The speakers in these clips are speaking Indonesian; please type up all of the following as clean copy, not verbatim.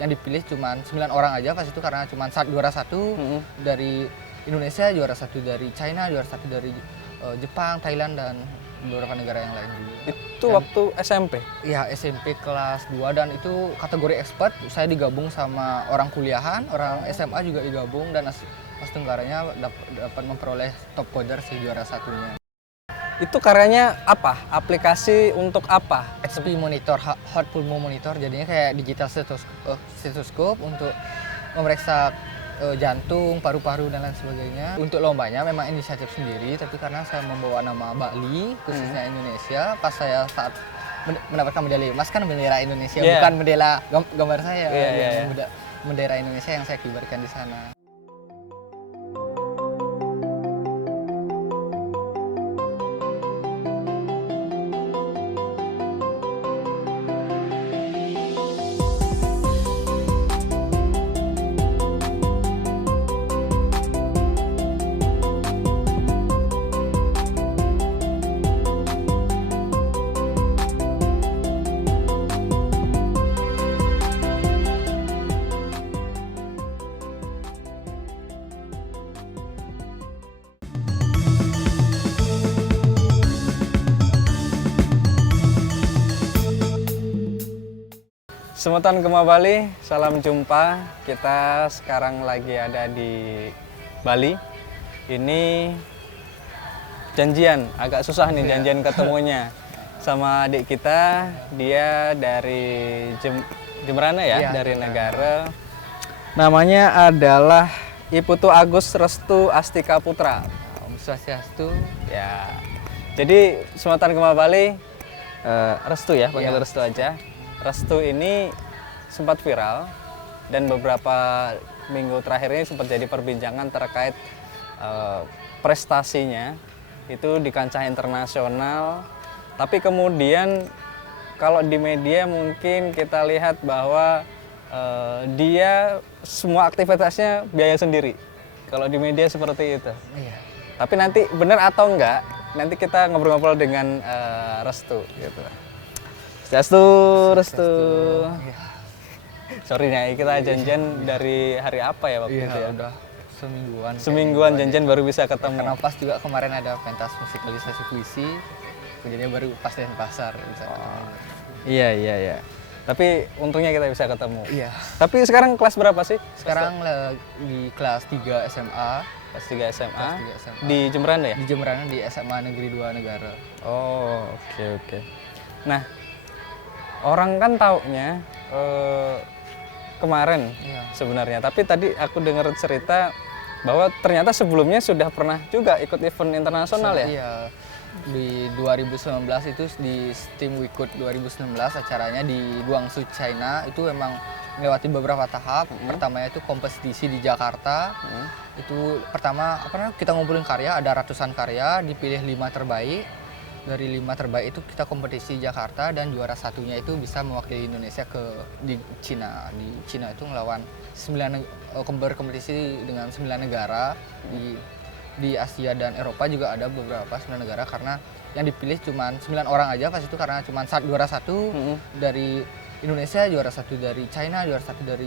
yang dipilih cuma 9 orang aja pas itu, karena cuma juara satu dari Indonesia, juara satu dari China, juara satu dari Jepang, Thailand, dan beberapa negara yang lain juga. Itu waktu SMP? Iya, SMP kelas 2, dan itu kategori expert. Saya digabung sama orang kuliahan, orang SMA juga digabung, dan pas tenggaranya dapat memperoleh top coder si juara satunya. Itu karyanya apa? Aplikasi untuk apa? HP monitor, hot pulmo monitor, jadinya kayak digital stethoscope untuk memeriksa jantung, paru-paru, dan lain sebagainya. Untuk lombanya memang inisiatif sendiri, tapi karena saya membawa nama Bali, khususnya Indonesia, pas saya saat mendapatkan medali emas kan bendera Indonesia, bukan bendera gambar saya, bendera Indonesia yang saya kibarkan di sana. Semeton Gema Bali, salam jumpa. Kita sekarang lagi ada di Bali. Ini janjian, agak susah nih janjian ketemunya sama adik kita. Dia dari Jemberana ya, dari negara. Namanya adalah Iputu Agus Restu Astika Putra. Om Swastiastu. Ya. Jadi Semeton Gema Bali, Restu ya, panggil Restu aja. Restu ini sempat viral dan beberapa minggu terakhir ini sempat jadi perbincangan terkait prestasinya itu di kancah internasional. Tapi kemudian kalau di media mungkin kita lihat bahwa dia semua aktivitasnya biaya sendiri. Kalau di media seperti itu. Iya. Tapi nanti benar atau enggak, nanti kita ngobrol-ngobrol dengan Restu gitu. Restu. Iya. Sorry nih, kita janjian dari hari apa ya waktu itu ya? Udah semingguan. Semingguan janjian baru bisa ketemu. Karena pas juga kemarin ada pentas musikalisasi puisi, jadinya baru pas di pasar bisa ketemu. Iya. Tapi untungnya kita bisa ketemu. Iya. Tapi sekarang kelas berapa sih? Sekarang di kelas 3 SMA. Kelas 3 SMA. Kelas 3 SMA. Di Jemberana ya? Di Jemberana, di SMA Negeri 2 Negara. Oh, oke. Nah, orang kan taunya kemarin sebenarnya, tapi tadi aku dengar cerita bahwa ternyata sebelumnya sudah pernah juga ikut event internasional ya? Iya, di 2019 itu di Steam Weekend 2019 acaranya di Guangzhou, China. Itu memang melewati beberapa tahap. Pertamanya itu kompetisi di Jakarta. Itu pertama kita ngumpulin karya, ada ratusan karya, dipilih 5 terbaik. Dari 5 terbaik itu kita kompetisi di Jakarta, dan juara satunya itu bisa mewakili Indonesia di Cina. Di Cina itu ngelawan berkompetisi dengan 9 negara. Di Asia dan Eropa juga ada beberapa 9 negara, karena yang dipilih cuma 9 orang aja pas itu, karena cuma juara satu dari Indonesia, juara satu dari China, juara satu dari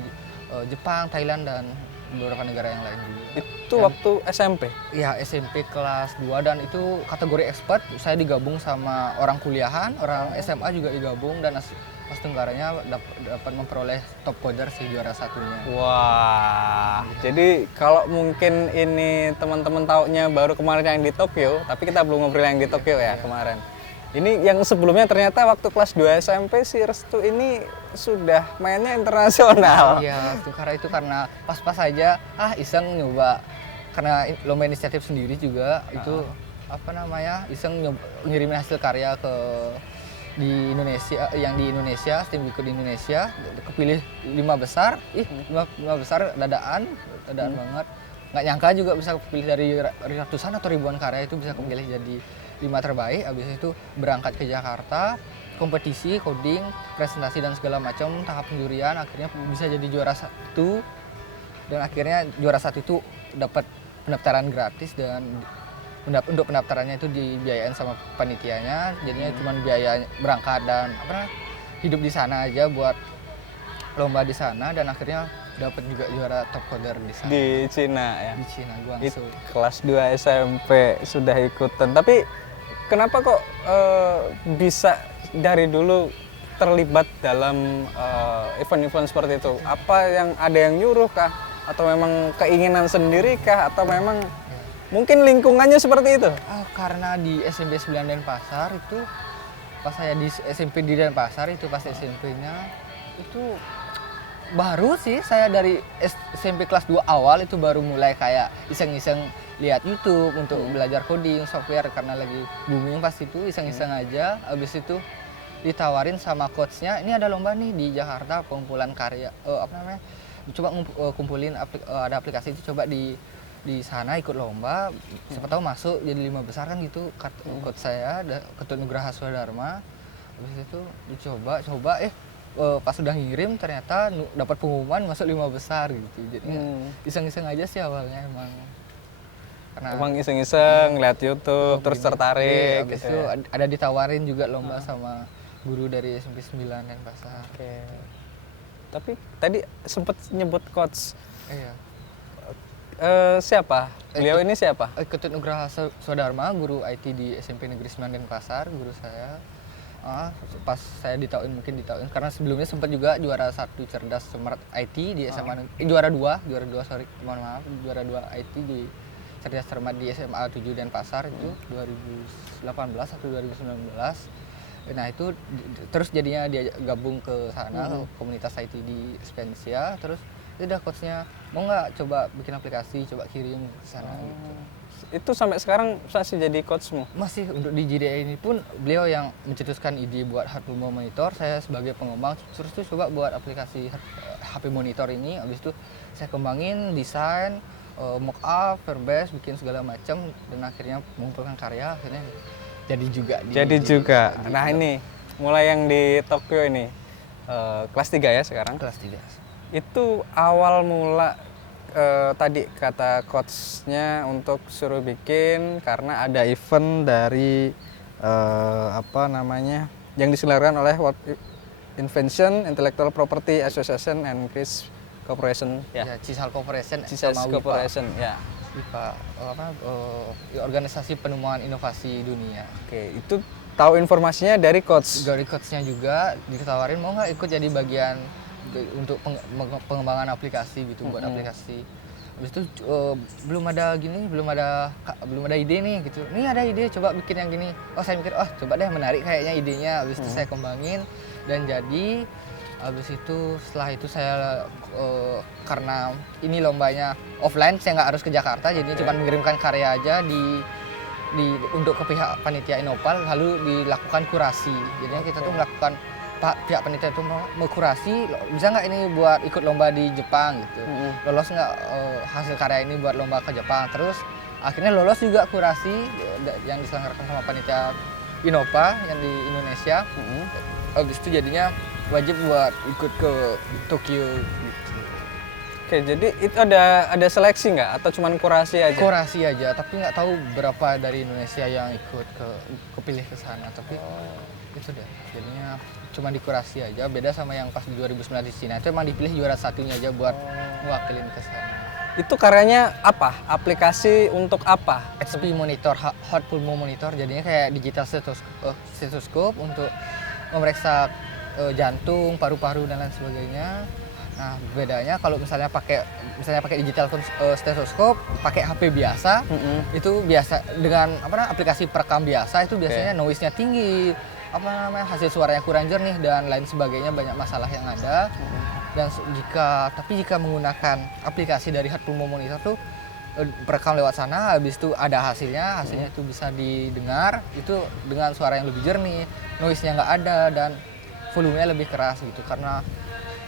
Jepang, Thailand, dan beberapa negara yang lain juga. Itu waktu SMP? Iya, SMP kelas 2, dan itu kategori expert. Saya digabung sama orang kuliahan, orang SMA juga digabung, dan pas tenggaranya dapat memperoleh top coder si juara satunya. Wah, jadi kalau mungkin ini teman-teman taunya baru kemarin yang di Tokyo, tapi kita belum ngobrol yang di Tokyo ya kemarin. Ini yang sebelumnya ternyata waktu kelas 2 SMP si Restu ini sudah mainnya internasional. Iya, karena pas-pas aja iseng nyoba, karena lomba inisiatif sendiri juga itu iseng ngirimin hasil karya di Indonesia, yang di Indonesia, Steam Weekend di Indonesia, kepilih 5 besar. 5 besar dadaan banget. Nggak nyangka juga bisa kepilih dari ratusan atau ribuan karya, itu bisa kepilih jadi 5 terbaik. Habis itu berangkat ke Jakarta, kompetisi, coding, presentasi, dan segala macam tahap penjurian. Akhirnya bisa jadi juara 1, dan akhirnya juara 1 itu dapat pendaftaran gratis, dan untuk pendaftarannya itu dibiayain sama panitianya. Jadinya cuma biaya berangkat dan hidup di sana aja buat lomba di sana dan akhirnya dapat juga juara top coder di sana. Di Cina ya. Di Cina, Itu Guangzhou. kelas 2 SMP sudah ikutan. Tapi kenapa kok bisa dari dulu terlibat dalam event-event seperti itu? Apa yang ada yang nyuruh kah? Atau memang keinginan sendiri kah? Atau memang mungkin lingkungannya seperti itu? Karena di SMP 9 Denpasar itu, pas saya di SMP di Denpasar itu pas SMP-nya itu baru sih saya dari SMP kelas 2 awal itu baru mulai kayak iseng-iseng lihat YouTube untuk belajar coding software karena lagi booming pas itu, iseng-iseng aja. Habis itu ditawarin sama coachnya, ini ada lomba nih di Jakarta pengumpulan karya coba kumpulin ada aplikasi itu, coba di sana ikut lomba, siapa tahu masuk jadi 5 besar kan gitu. Coach saya Ketut Nugraha Swadharma. Habis itu dicoba pas sudah ngirim ternyata dapat pengumuman masuk 5 besar gitu. Jadi iseng-iseng aja sih awalnya emang. Karena Emang iseng-iseng lihat YouTube terus tertarik habis gitu. itu Ya? ada ditawarin juga lomba sama guru dari SMP 9 Denpasar. Oke. Tapi tadi sempat nyebut coach. Iya. Siapa? Beliau ini siapa? Ketut Nugraha Swadharma, guru IT di SMP Negeri 9 Denpasar, guru saya. Pas saya ditauin karena sebelumnya sempat juga juara 1 cerdas smart IT di SMA juara 2 sorry, mohon maaf, juara 2 IT di cerdas cermat di SMA 7 Denpasar itu 2018 atau 2019. Nah itu terus jadinya dia gabung ke sana komunitas IT di Spensia, terus udah coachnya mau nggak coba bikin aplikasi, coba kirim ke sana gitu. Itu sampai sekarang masih jadi coachmu? Masih untuk di JDA ini pun beliau yang mencetuskan ide buat Heartful Monitor, saya sebagai pengembang terus tuh coba buat aplikasi HP Monitor ini. Habis itu saya kembangin desain, mockup, Firebase, bikin segala macam dan akhirnya mengumpulkan karya, akhirnya jadi juga. Nah ini mulai yang di Tokyo ini kelas 3 ya sekarang? Kelas 3. Itu awal mula tadi kata coachnya untuk suruh bikin karena ada event dari yang diselenggarakan oleh World Invention Intellectual Property Association and CISA Corporation Ya, CISA Corporation CISA sama Corporation ya. WIPA, organisasi penemuan inovasi dunia. Oke, itu tahu informasinya dari coach. Dari coachnya juga ditawarin mau nggak ikut jadi bagian untuk pengembangan aplikasi gitu, buat aplikasi. Habis itu belum ada ide nih gitu. Nih ada ide, coba bikin yang gini. Saya mikir coba deh, menarik kayaknya idenya. Habis itu saya kembangin dan jadi. Habis itu setelah itu saya karena ini lombanya offline, saya nggak harus ke Jakarta, jadi cuma mengirimkan karya aja untuk ke pihak panitia Inopal, lalu dilakukan kurasi. Jadinya kita tuh melakukan pihak panitia itu mengkurasi, bisa nggak ini buat ikut lomba di Jepang gitu, lolos nggak hasil karya ini buat lomba ke Jepang. Terus akhirnya lolos juga kurasi yang diselenggarakan sama panitia Innova yang di Indonesia. Habis itu jadinya wajib buat ikut ke Tokyo gitu. Oke, jadi itu ada seleksi nggak atau cuma kurasi aja? Kurasi aja, tapi nggak tahu berapa dari Indonesia yang ikut kepilih ke sana. Tapi itu deh, jadinya cuma dikurasi aja. Beda sama yang pas di 2009 di Cina, itu emang dipilih juara satunya aja buat mewakilin ke sana. Itu karyanya apa? Aplikasi untuk apa? HP Monitor, Heartful Monitor, jadinya kayak digital stethoscope untuk memeriksa jantung, paru-paru dan lain sebagainya. Nah, bedanya kalau misalnya pakai digital stethoscope, pakai HP biasa, itu biasa dengan aplikasi perekam biasa itu biasanya noise-nya tinggi, hasil suaranya kurang jernih dan lain sebagainya, banyak masalah yang ada. Dan jika menggunakan aplikasi dari Heartful Monitor tuh perekam lewat sana, habis itu ada hasilnya itu bisa didengar itu dengan suara yang lebih jernih, noise-nya nggak ada dan volumenya lebih keras gitu. Karena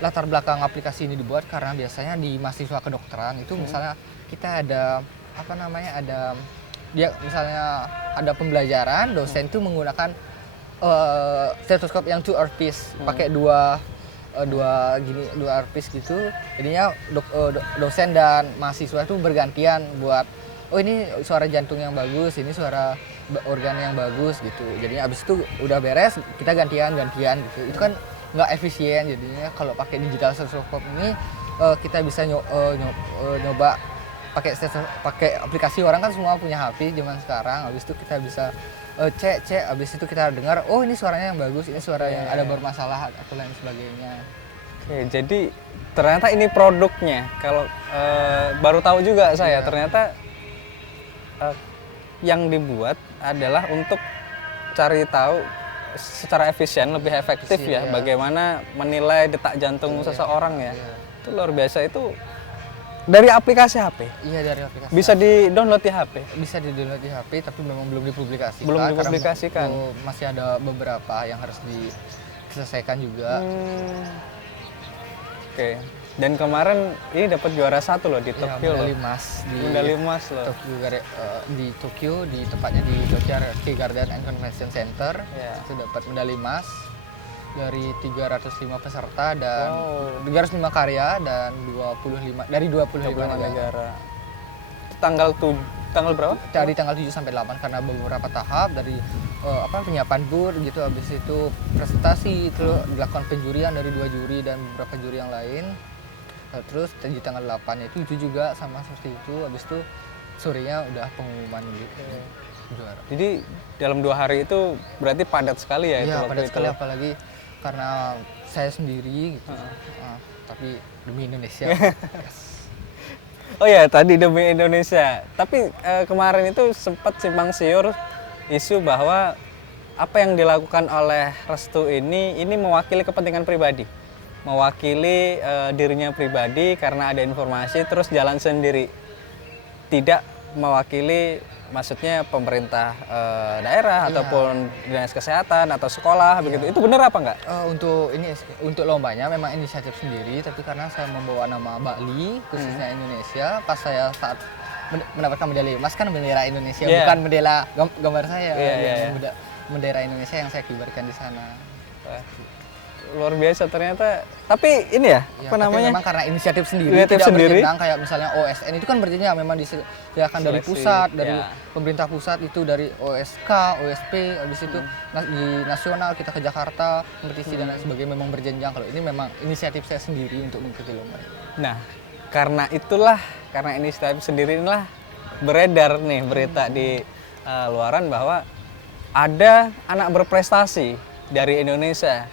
latar belakang aplikasi ini dibuat karena biasanya di mahasiswa kedokteran itu misalnya kita ada pembelajaran, dosen itu menggunakan stethoscope yang 2 earpiece, pakai dua earpiece gitu. Jadinya dosen dan mahasiswa itu bergantian buat ini suara jantung yang bagus, ini suara organ yang bagus gitu. Jadi abis itu udah beres, kita gantian gitu. Itu kan nggak efisien. Jadinya kalau pakai digital stetoskop ini kita bisa nyoba pakai aplikasi. Orang kan semua punya HP zaman sekarang. Habis itu kita bisa cek, habis itu kita dengar, oh ini suaranya yang bagus, ini suara yang ada bermasalah atau lain sebagainya. Oke, jadi ternyata ini produknya. Kalau baru tahu juga saya, ternyata yang dibuat adalah untuk cari tahu secara efisien, lebih efektif ya, bagaimana menilai detak jantung seseorang ya. Itu luar biasa. Itu dari aplikasi HP? Iya, dari aplikasi. Bisa di-download di HP? Bisa di-download di HP, tapi memang belum dipublikasikan. Belum dipublikasikan? Masih ada beberapa yang harus diselesaikan juga. Oke. Dan kemarin ini dapat juara 1 loh di Tokyo loh. Medali emas loh. Di Tokyo, di tempatnya di Tokyo Tea Garden and Convention Center. Itu dapat medali emas dari 305 peserta dan 305 karya dan 25 negara. Itu tanggal berapa? Dari tanggal 7 sampai 8 karena beberapa tahap dari penyiapan booth gitu, habis itu presentasi, itu dilakukan penjurian dari 2 juri dan beberapa juri yang lain. Terus di tanggal 8 itu juga sama seperti itu, habis itu sorenya udah pengumuman gitu. Juara. Jadi dalam 2 hari itu berarti padat sekali ya? Iya, itu padat sekali, itu. Apalagi karena saya sendiri gitu. Tapi demi Indonesia. Oh ya, tadi demi Indonesia. Tapi kemarin itu sempat simpang siur isu bahwa apa yang dilakukan oleh Restu ini mewakili kepentingan pribadi. Mewakili dirinya pribadi karena ada informasi terus jalan sendiri. Tidak mewakili maksudnya pemerintah daerah ataupun dinas kesehatan atau sekolah begitu. Itu benar apa enggak? Untuk lombanya memang inisiatif sendiri, tapi karena saya membawa nama Bali khususnya Indonesia, pas saya saat mendapatkan medali emas kan bendera Indonesia, bukan bendera gambar saya. Bendera Indonesia yang saya kibarkan di sana. Luar biasa ternyata. Tapi ini ya, apa namanya? Memang karena inisiatif sendiri, tidak berjenjang kayak misalnya OSN itu kan berjenjang, memang disediakan dari pusat, dari pemerintah pusat itu, dari OSK, OSP, habis itu di nasional kita ke Jakarta kompetisi dan lain sebagainya, memang berjenjang. Kalau ini memang inisiatif saya sendiri untuk mengikuti lomba. Nah, karena inisiatif sendiri inilah beredar nih berita di luaran bahwa ada anak berprestasi dari Indonesia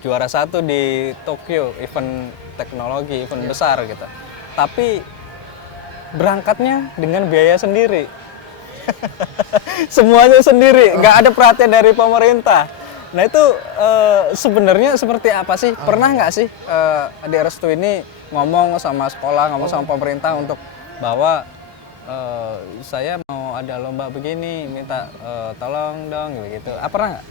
juara 1 di Tokyo, event teknologi, event besar gitu. Tapi berangkatnya dengan biaya sendiri. Semuanya sendiri, nggak ada perhatian dari pemerintah. Nah itu sebenarnya seperti apa sih? Pernah nggak sih Adik Restu ini ngomong sama sekolah, ngomong sama pemerintah untuk bahwa saya mau ada lomba begini, minta tolong dong gitu. Pernah nggak?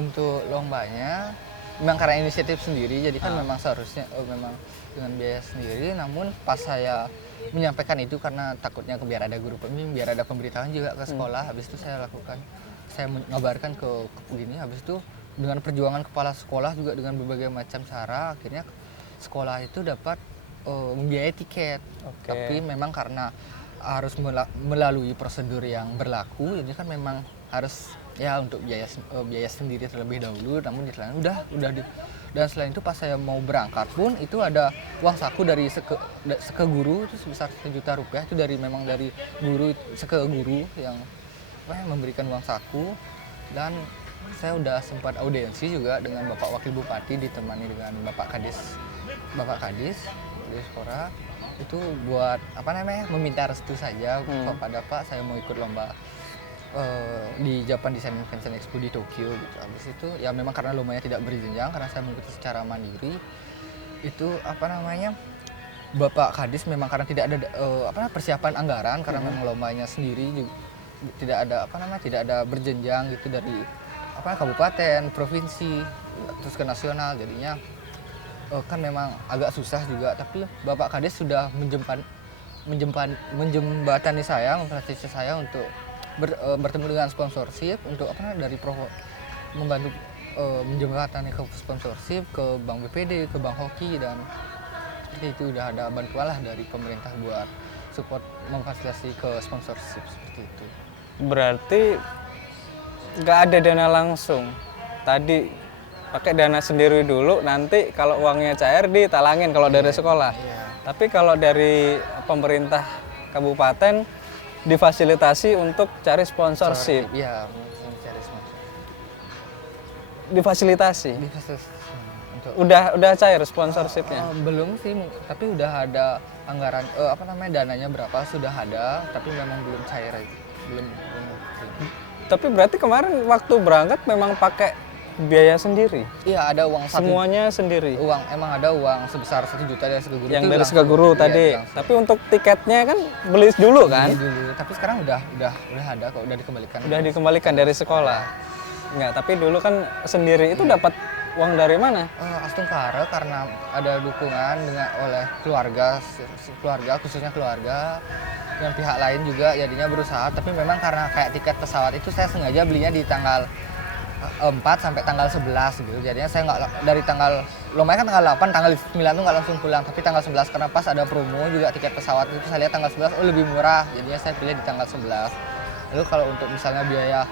Untuk lombanya memang karena inisiatif sendiri, jadi kan memang seharusnya memang dengan biaya sendiri. Namun pas saya menyampaikan itu karena takutnya biar ada guru pembimbing, biar ada pemberitahuan juga ke sekolah. Habis itu saya mengabarkan ke begini. Habis itu dengan perjuangan kepala sekolah juga dengan berbagai macam cara, akhirnya sekolah itu dapat membiayai tiket. Tapi memang karena harus melalui prosedur yang berlaku, jadi kan memang harus untuk biaya sendiri terlebih dahulu. Namun udah dan selain itu pas saya mau berangkat pun itu ada uang saku dari seke guru itu sebesar Rp1.000.000 itu dari guru, seke guru yang memberikan uang saku. Dan saya udah sempat audiensi juga dengan Bapak Wakil Bupati, ditemani dengan Bapak Kadis di Skora, itu buat meminta restu saja kepada Pak, saya mau ikut lomba di Japan Design Convention Expo di Tokyo gitu. Habis itu ya memang karena lombanya tidak berjenjang, karena saya mengikuti secara mandiri. Itu Bapak Kadis memang karena tidak ada persiapan anggaran, karena memang lombanya sendiri juga tidak ada berjenjang gitu dari kabupaten, provinsi terus ke nasional, jadinya kan memang agak susah juga. Tapi Bapak Kadis sudah menjembatani saya, memfasilitasi saya untuk bertemu dengan sponsorship untuk membantu menjembatani ke sponsorship, ke Bank BPD, ke Bank Hoki, dan seperti itu udah ada bantuan lah dari pemerintah buat support memfasilitasi ke sponsorship seperti itu. Berarti nggak ada dana langsung. Tadi pakai dana sendiri dulu, nanti kalau uangnya cair ditalangin kalau dari sekolah. Iya. Tapi kalau dari pemerintah kabupaten difasilitasi untuk cari sponsorship, Iya, mencari sponsor. difasilitasi. Untuk Udah cair sponsorshipnya. belum sih, tapi udah ada anggaran dananya berapa sudah ada, tapi memang belum cair aja. Belum. Tapi berarti kemarin waktu berangkat memang pakai biaya sendiri. Iya, ada uang Semuanya sendiri. emang ada uang sebesar 1 juta dari Sekaguru. Yang itu dari langsung- Sekaguru iya, tadi. langsung. Tapi untuk tiketnya kan beli dulu kan? Beli dulu. Tapi sekarang udah ada kok, udah dikembalikan. Udah dikembalikan dari sekolah. Enggak, tapi dulu kan sendiri itu dapat uang dari mana? Astungkara karena ada dukungan oleh keluarga khususnya keluarga dan pihak lain juga jadinya berusaha, tapi memang karena kayak tiket pesawat itu saya sengaja belinya di tanggal 4 sampai tanggal 11 gitu. Jadinya saya nggak dari tanggal lumayan kan tanggal 8, tanggal 9 tuh nggak langsung pulang, tapi tanggal 11 karena pas ada promo juga tiket pesawat itu saya lihat tanggal 11 lebih murah. Jadinya saya pilih di tanggal 11. Lalu kalau untuk misalnya biaya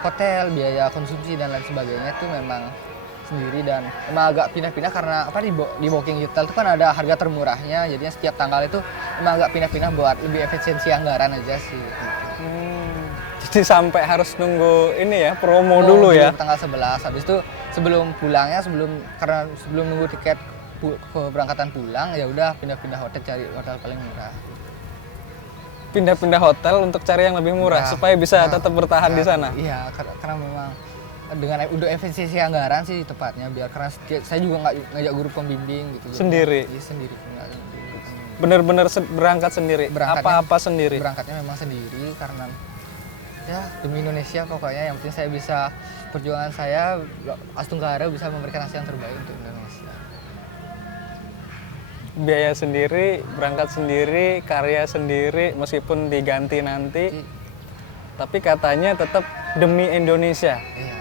hotel, biaya konsumsi dan lain sebagainya itu memang sendiri dan emang agak pindah-pindah karena di booking hotel itu kan ada harga termurahnya, jadinya setiap tanggal itu emang agak pindah-pindah buat lebih efisiensi anggaran aja sih gitu. Jadi sampai harus nunggu ini ya, promo dulu ya. Tanggal 11, habis itu sebelum nunggu tiket keberangkatan pulang ya udah pindah-pindah hotel, cari hotel paling murah. Pindah-pindah hotel untuk cari yang lebih murah supaya bisa tetap bertahan di sana. Iya, karena memang dengan untuk efisiensi anggaran sih tepatnya, biar karena saya juga nggak ngajak guru pembimbing gitu. Sendiri? Iya, sendiri. Bener-bener berangkat sendiri? Apa-apa sendiri? Berangkatnya memang sendiri karena ya demi Indonesia pokoknya, yang penting saya bisa, perjuangan saya Astungkara bisa memberikan hasil yang terbaik untuk Indonesia. Biaya sendiri, berangkat sendiri, karya sendiri, meskipun diganti nanti, tapi katanya tetap demi Indonesia. Iya.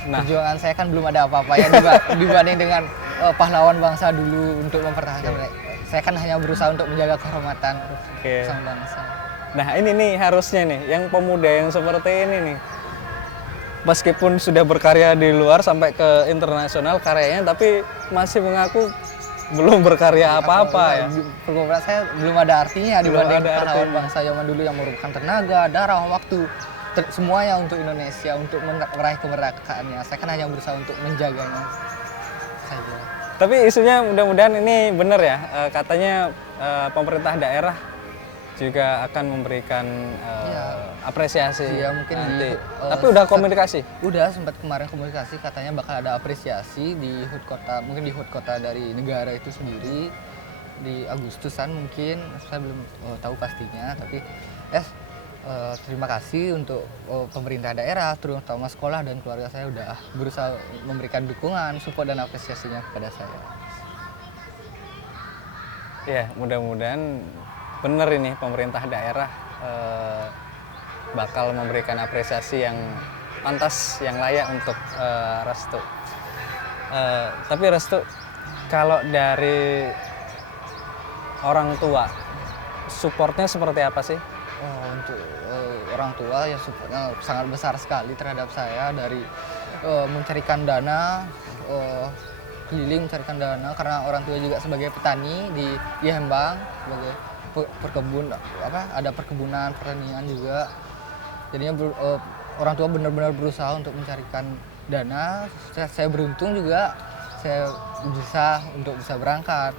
Nah, Perjuangan saya kan belum ada apa-apa ya dibanding dengan pahlawan bangsa dulu untuk mempertahankan mereka. Saya kan hanya berusaha untuk menjaga kehormatan sang bangsa. nah ini nih harusnya nih, yang pemuda yang seperti ini nih, meskipun sudah berkarya di luar sampai ke internasional karyanya, tapi masih mengaku belum berkarya apa-apa ya. Pergumulan saya belum ada artinya dibanding pahlawan bangsa zaman dulu yang merupakan tenaga, darah, waktu, semuanya untuk Indonesia, untuk meraih kemerdekaannya. Saya kan hanya berusaha untuk menjaganya saja. Tapi isunya mudah-mudahan ini benar ya, katanya pemerintah daerah juga akan memberikan apresiasi mungkin nanti. Tapi udah komunikasi? Udah, sempat kemarin komunikasi, katanya bakal ada apresiasi di HUT kota, mungkin di HUT kota dari negara itu sendiri di Agustusan mungkin, saya belum tahu pastinya, tapi terima kasih untuk pemerintah daerah, terutama sekolah dan keluarga saya udah berusaha memberikan dukungan, support dan apresiasinya kepada saya. Ya, mudah-mudahan benar ini pemerintah daerah bakal memberikan apresiasi yang pantas, yang layak untuk Restu. Tapi Restu, kalau dari orang tua, supportnya seperti apa sih? Untuk orang tua ya supportnya sangat besar sekali terhadap saya, dari mencarikan dana, keliling mencarikan dana, karena orang tua juga sebagai petani di Hembang, sebagai ada perkebunan pertanian juga, jadinya orang tua benar-benar berusaha untuk mencarikan dana. Saya beruntung juga saya bisa berangkat,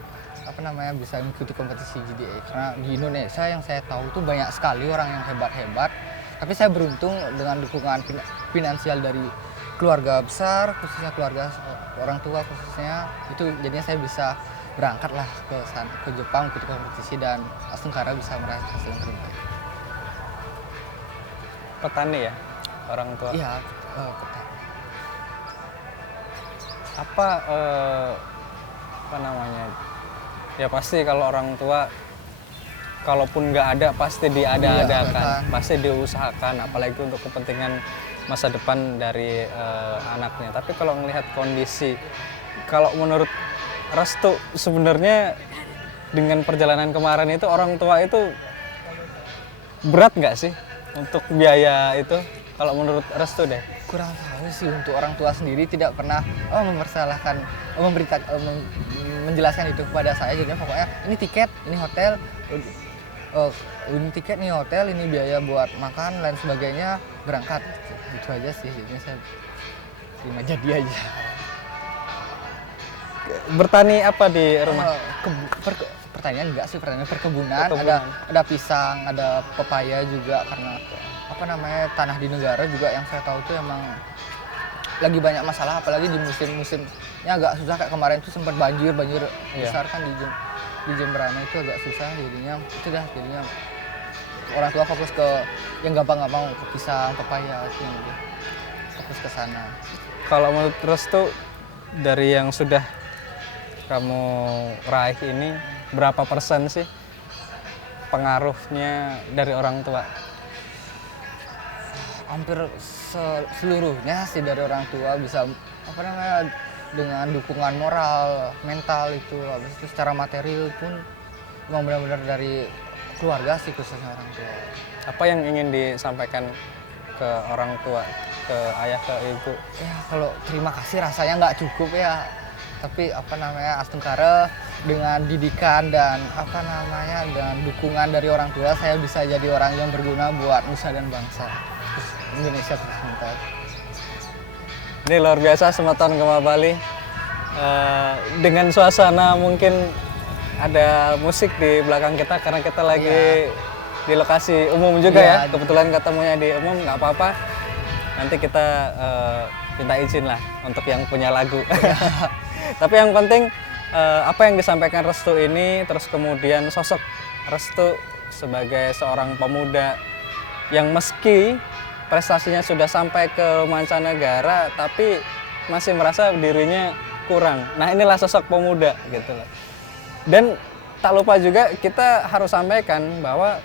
bisa mengikuti kompetisi GDA, karena di Indonesia yang saya tahu tuh banyak sekali orang yang hebat-hebat, tapi saya beruntung dengan dukungan finansial dari keluarga besar, khususnya keluarga orang tua khususnya, itu jadinya saya bisa berangkat lah ke Jepang ikut kompetisi dan Astungkara bisa meraih hasil yang terbaik. Petani ya orang tua? Iya, petani. Apa namanya? Ya pasti kalau orang tua, kalaupun nggak ada pasti diada-adakan, pasti diusahakan, apalagi untuk kepentingan masa depan dari anaknya. Tapi kalau melihat kondisi, kalau menurut Restu sebenarnya dengan perjalanan kemarin itu, orang tua itu berat nggak sih untuk biaya itu? Kalau menurut Restu deh. kurang tahu sih, untuk orang tua sendiri tidak pernah mempersalahkan, menjelaskan itu kepada saya. Jadinya pokoknya ini tiket, ini hotel, ini tiket, ini hotel, ini biaya buat makan lain sebagainya, berangkat gitu aja sih. Jadinya saya terima jadi aja. Bertani apa di rumah? Pertanian enggak sih, perkebunan. Ada pisang, ada pepaya juga, karena apa namanya, tanah di negara juga yang saya tahu tuh emang lagi banyak masalah, apalagi di musim-musimnya agak susah. Kayak kemarin tuh sempat banjir besar kan di Jemberana, itu agak susah. Jadinya orang tua fokus ke yang gampang-gampang, ke pisang, pepaya, itu yang lebih fokus ke sana. Kalau menurut Restu, dari yang sudah kamu raih ini, berapa persen sih pengaruhnya dari orang tua? Hampir seluruhnya sih dari orang tua. Bisa apa namanya, dengan dukungan moral, mental itu, habis itu secara material pun memang benar-benar dari keluarga sih, khususnya orang tua. Apa yang ingin disampaikan ke orang tua, ke ayah, ke ibu? Ya kalau terima kasih rasanya nggak cukup ya, tapi apa namanya, Astungkara dengan didikan dan apa namanya, dengan dukungan dari orang tua, saya bisa jadi orang yang berguna buat nusa dan bangsa Indonesia terus mentas. Ini luar biasa, Semeton Gema Bali. Dengan suasana, mungkin ada musik di belakang kita karena kita lagi di lokasi umum juga ya. Kebetulan ketemunya di umum, nggak apa-apa. Nanti kita minta izin lah untuk yang punya lagu. Tapi yang penting apa yang disampaikan Restu ini, terus kemudian sosok Restu sebagai seorang pemuda yang meski prestasinya sudah sampai ke mancanegara, tapi masih merasa dirinya kurang. Nah, inilah sosok pemuda gitu loh. Dan tak lupa juga kita harus sampaikan bahwa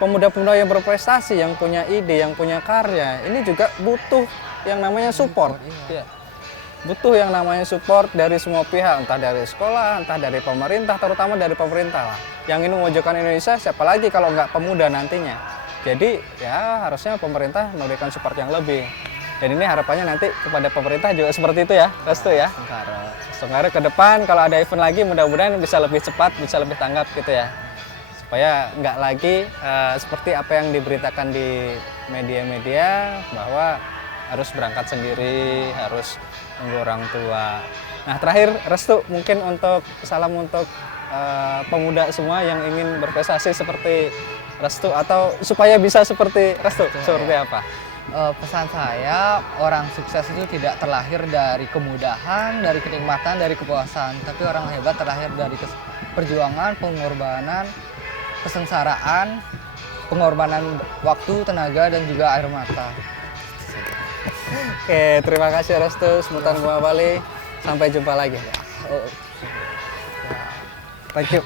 pemuda-pemuda yang berprestasi, yang punya ide, yang punya karya, ini juga butuh yang namanya support. Ya. Butuh yang namanya support dari semua pihak, entah dari sekolah, entah dari pemerintah, terutama dari pemerintah lah. Yang ini mewujudkan Indonesia, siapa lagi kalau nggak pemuda nantinya. Jadi ya harusnya pemerintah memberikan support yang lebih. Dan ini harapannya nanti kepada pemerintah juga seperti itu ya, Restu ya. Astungkara ke depan kalau ada event lagi mudah-mudahan bisa lebih cepat, bisa lebih tanggap gitu ya. Supaya nggak lagi seperti apa yang diberitakan di media-media bahwa harus berangkat sendiri, harus nunggu orang tua. Nah terakhir Restu, mungkin untuk salam untuk pemuda semua yang ingin berprestasi seperti Restu atau supaya bisa seperti Restu, seperti apa? Pesan saya, orang sukses itu tidak terlahir dari kemudahan, dari kenikmatan, dari kepuasan, tapi orang hebat terlahir dari perjuangan, pengorbanan, kesengsaraan, pengorbanan waktu, tenaga, dan juga air mata. Oke, terima kasih Restu, Semeton Gema Bali. Sampai jumpa lagi. Thank you.